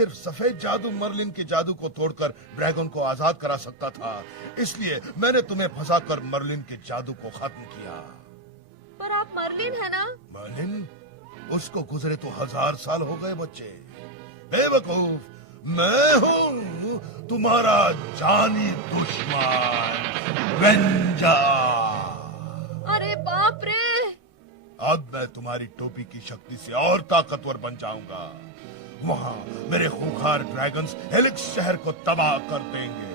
सिर्फ सफेद जादू मर्लिन के जादू को तोड़कर ड्रैगन को आजाद करा सकता था, इसलिए मैंने तुम्हें फंसाकर मर्लिन के जादू को खत्म किया। पर आप मर्लिन है ना? मर्लिन? उसको गुजरे तो 1000 साल हो गए बच्चे। बेवकूफ, मैं हूँ तुम्हारा जानी दुश्मन वेंजर। अरे बाप रे! अब मैं तुम्हारी टोपी की शक्ति से और ताकतवर बन जाऊंगा। वहाँ मेरे खूंखार ड्रैगन्स हेलिक्स शहर को तबाह कर देंगे।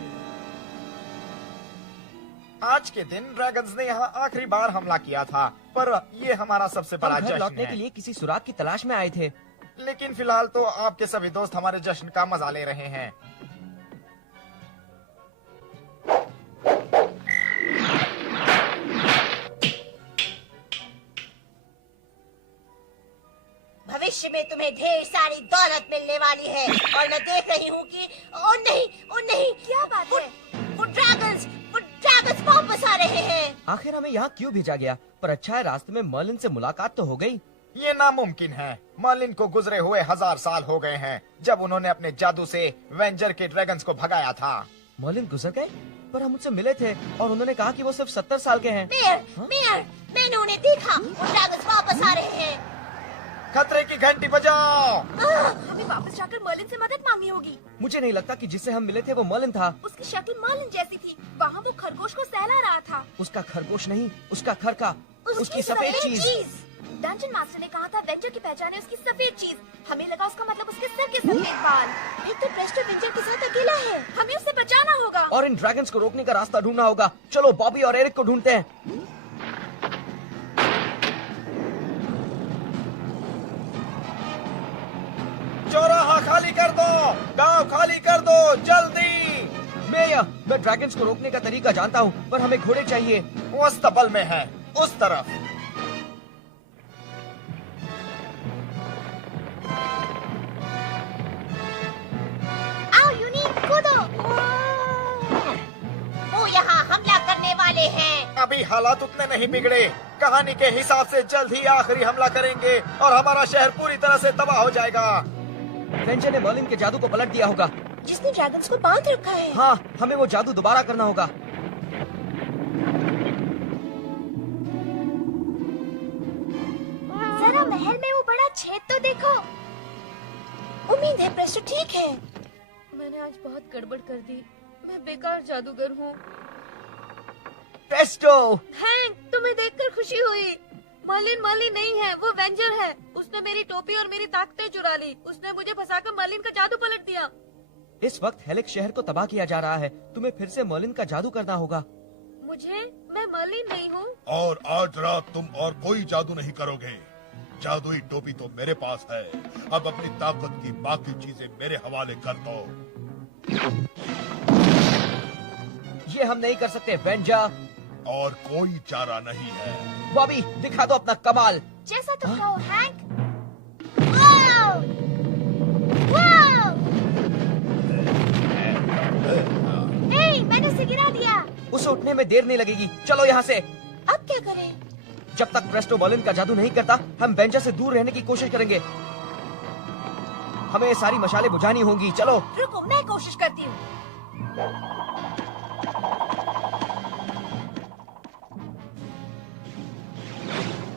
आज के दिन ड्रैगन्स ने यहाँ आखिरी बार हमला किया था, पर ये हमारा सबसे बड़ा हम घर जश्न लौटने है। के लिए किसी सुराग की तलाश में आए थे। लेकिन फिलहाल तो आपके सभी दोस्त हमारे जश्न का मजा ले रहे हैं। भविष्य में तुम्हें ढेर सारी दौलत मिलने वाली है और मैं देख रही हूँ कि ओ नहीं, क्या बात है? वो ड्रैगन्स वापस आ रहे हैं। आखिर हमें यहाँ क्यों भेजा गया? पर अच्छा है रास्ते में मर्लिन से मुलाकात तो हो गई। ये नामुमकिन है। मर्लिन को गुजरे हुए 1000 साल हो गए हैं जब उन्होंने अपने जादू से वेंजर के ड्रैगन्स को भगाया था। मर्लिन गुजर गए, पर हम उनसे मिले थे और उन्होंने कहा कि वो सिर्फ 70 साल के हैं। मेयर, मैंने उन्हें देखा। वो ड्रैगन्स वापस आ रहे हैं। खतरे की घंटी बजाओ। हमें वापस जाकर मर्लिन से मदद मांगनी होगी। मुझे नहीं लगता कि जिससे हम मिले थे वो मर्लिन था। उसकी शक्ल मर्लिन जैसी थी। वहाँ वो खरगोश को सहला रहा था। उसका खरगोश नहीं, उसका खरका, उसकी सफेद चीज। डंजन मास्टर ने कहा था वेंजर की पहचान है उसकी सफेद चीज। हमें लगा उसका मतलब उसके सर के सफेद बाल। फिर तो प्रेस्टो वेंजर के साथ अकेला है। हमें उससे बचाना होगा। और इन ड्रैगन्स को रोकने का रास्ता ढूंढना होगा। चलो बॉबी और एरिक को ढूंढते हैं। चौराहा खाली कर दो, गांव खाली कर दो, जल्दी। मैं ड्रैगन्स को रोकने का तरीका जानता हूँ, पर हमें घोड़े चाहिए। वो अस्तबल में है, उस तरफ। आओ यूनिक, कूदो। वो यहाँ हमला करने वाले हैं। अभी हालात उतने नहीं बिगड़े। कहानी के हिसाब से जल्द ही आखिरी हमला करेंगे और हमारा शहर पूरी तरह से तबाह हो जाएगा। वेंजर ने मर्लिन के जादू को पलट दिया होगा। जिसने ड्रैगन्स को बांध रखा है। हाँ, हमें वो जादू दोबारा करना होगा। जरा महल में वो बड़ा छेद तो देखो। उम्मीद है प्रेस्टो ठीक है। मैंने आज बहुत गड़बड़ कर दी। मैं बेकार जादूगर हूँ। प्रेस्टो! हैंक, तुम्हें देखकर खुशी हुई। मर्लिन नहीं है, वो वेंजर है। उसने मेरी टोपी और मेरी ताकतें चुरा ली। उसने मुझे फंसाकर मर्लिन का जादू पलट दिया। इस वक्त हेलिक्स शहर को तबाह किया जा रहा है। तुम्हें फिर से मर्लिन का जादू करना होगा। मैं मर्लिन नहीं हूँ। और आज रात तुम और कोई जादू नहीं करोगे। जादुई टोपी तो मेरे पास है। अब अपनी ताकत की बाकी चीजें मेरे हवाले कर दो। ये हम नहीं कर सकते वेंजर। और कोई चारा नहीं है। बॉबी, दिखा दो अपना कमाल। जैसा तुम कहो हैंक। वाव! वाव! हे, मैंने उसे गिरा दिया। उसे उठने में देर नहीं लगेगी। चलो यहाँ से। अब क्या करें? जब तक प्रेस्टो मर्लिन का जादू नहीं करता, हम वेंजर से दूर रहने की कोशिश करेंगे। हमें ये सारी मशालें बुझानी होंगी। चलो। रुको, मैं कोशिश करती हूँ।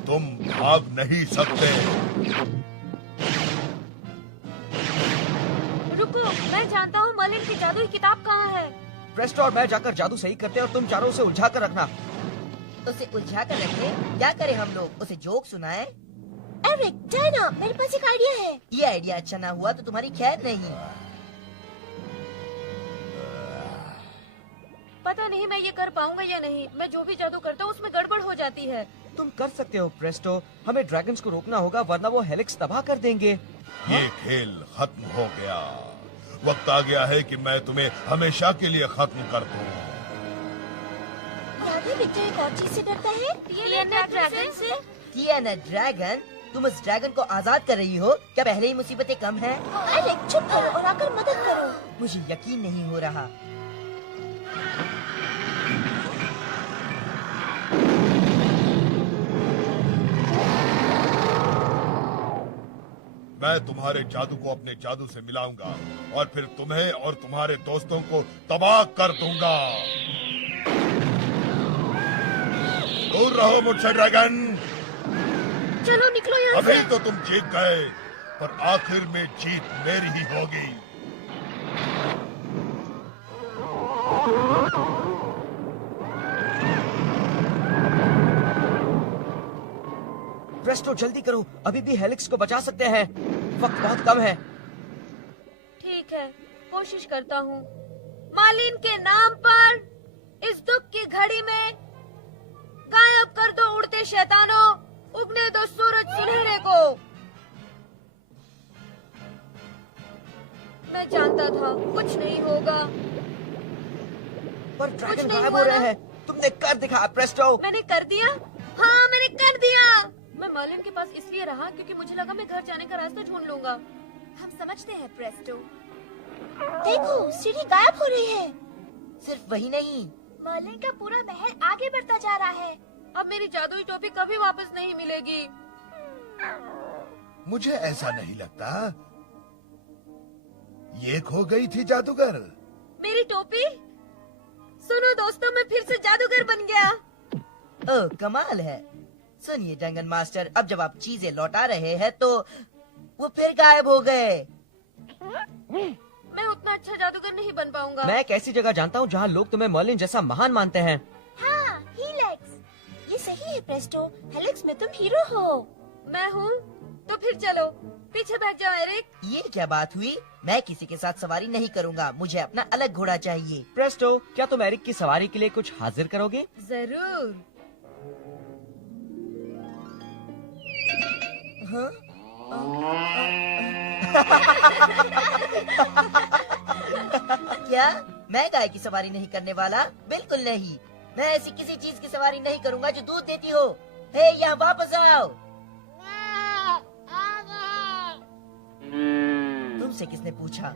तुम भाग नहीं सकते। रुको, मैं जानता हूँ मर्लिन की जादुई किताब कहाँ है। प्रेस्टो और मैं जाकर जादू सही करते हैं और तुम चारों उसे उलझा कर रखना। उसे उलझा कर रखे? क्या करें हम लोग? उसे जोक सुनाए? एरिक, डायना, मेरे पास एक आइडिया है। ये आइडिया अच्छा ना हुआ तो तुम्हारी खैर नहीं। पता नहीं मैं ये कर पाऊंगा या नहीं। मैं जो भी जादू करता हूँ उसमें गड़बड़ हो जाती है। तुम कर सकते हो प्रेस्टो। हमें ड्रैगन्स को रोकना होगा, वरना वो हेलिक्स तबाह कर देंगे। ये खेल खत्म हो गया। वक्त आ गया है कि मैं तुम्हें हमेशा के लिए खत्म कर दूं। याद है विक्टर एक और चीज से डरता है। ड्रैगन से? Tiana dragon? तुम उस ड्रैगन को आजाद कर रही हो? क्या पहले ही मुसीबतें कम हैं? एरिक, चुप करो और आकर मदद करो। मुझे यकीन नहीं हो रहा। मैं तुम्हारे जादू को अपने जादू से मिलाऊंगा और फिर तुम्हें और तुम्हारे दोस्तों को तबाह कर दूंगा। दूर रहो मुझसे ड्रैगन। चलो निकलो यहाँ अभी से। तो तुम जीत गए, पर आखिर में जीत मेरी ही होगी। प्रेस्टो जल्दी करो, अभी भी हेलिक्स को बचा सकते हैं, वक्त बहुत कम है। ठीक है, कोशिश करता हूँ। मालिन के नाम पर इस दुख की घड़ी में गायब कर दो उड़ते शैतानों, उगने दो सूरज सुनहरे को। मैं जानता था कुछ नहीं होगा। पर ड्रैगन नहीं गायब हुआ हो रहे ना? हैं। तुमने कर दिखा प्रेस्टो। मैंने कर दिया। हाँ, मैंने कर दिया। मैं मालिन के पास इसलिए रहा क्योंकि मुझे लगा मैं घर जाने का रास्ता ढूंढ लूंगा। हम समझते हैं प्रेस्टो। देखो सीढ़ी गायब हो रही है। सिर्फ वही नहीं, मर्लिन का पूरा महल आगे बढ़ता जा रहा है। अब मेरी जादुई टोपी कभी वापस नहीं मिलेगी। मुझे ऐसा नहीं लगता। ये खो गई थी जादूगर। मेरी टोपी। सुनो दोस्तों, मैं फिर से जादूगर बन गया। ओह कमाल है। सुनिए ड्रैगन मास्टर, अब जब आप चीजें लौटा रहे हैं तो वो फिर गायब हो गए। मैं उतना अच्छा जादूगर नहीं बन पाऊंगा। मैं एक ऐसी जगह जानता हूँ जहाँ लोग तुम्हें मर्लिन जैसा महान मानते हैं। हाँ, हीलेक्स। ये सही है प्रेस्टो, हेलिक्स में तुम हीरो हो। मैं हूँ तो फिर चलो पीछे बैठ जाओ एरिक। ये क्या बात हुई? मैं किसी के साथ सवारी नहीं करूंगा, मुझे अपना अलग घोड़ा चाहिए। प्रेस्टो, क्या तुम एरिक की सवारी के लिए कुछ हाजिर करोगे? जरूर। हाँ? क्या मैं गाय की सवारी नहीं करने वाला? बिल्कुल नहीं। मैं ऐसी किसी चीज की सवारी नहीं करूंगा जो दूध देती हो। हे, यहाँ वापस आओ। तुमसे किसने पूछा?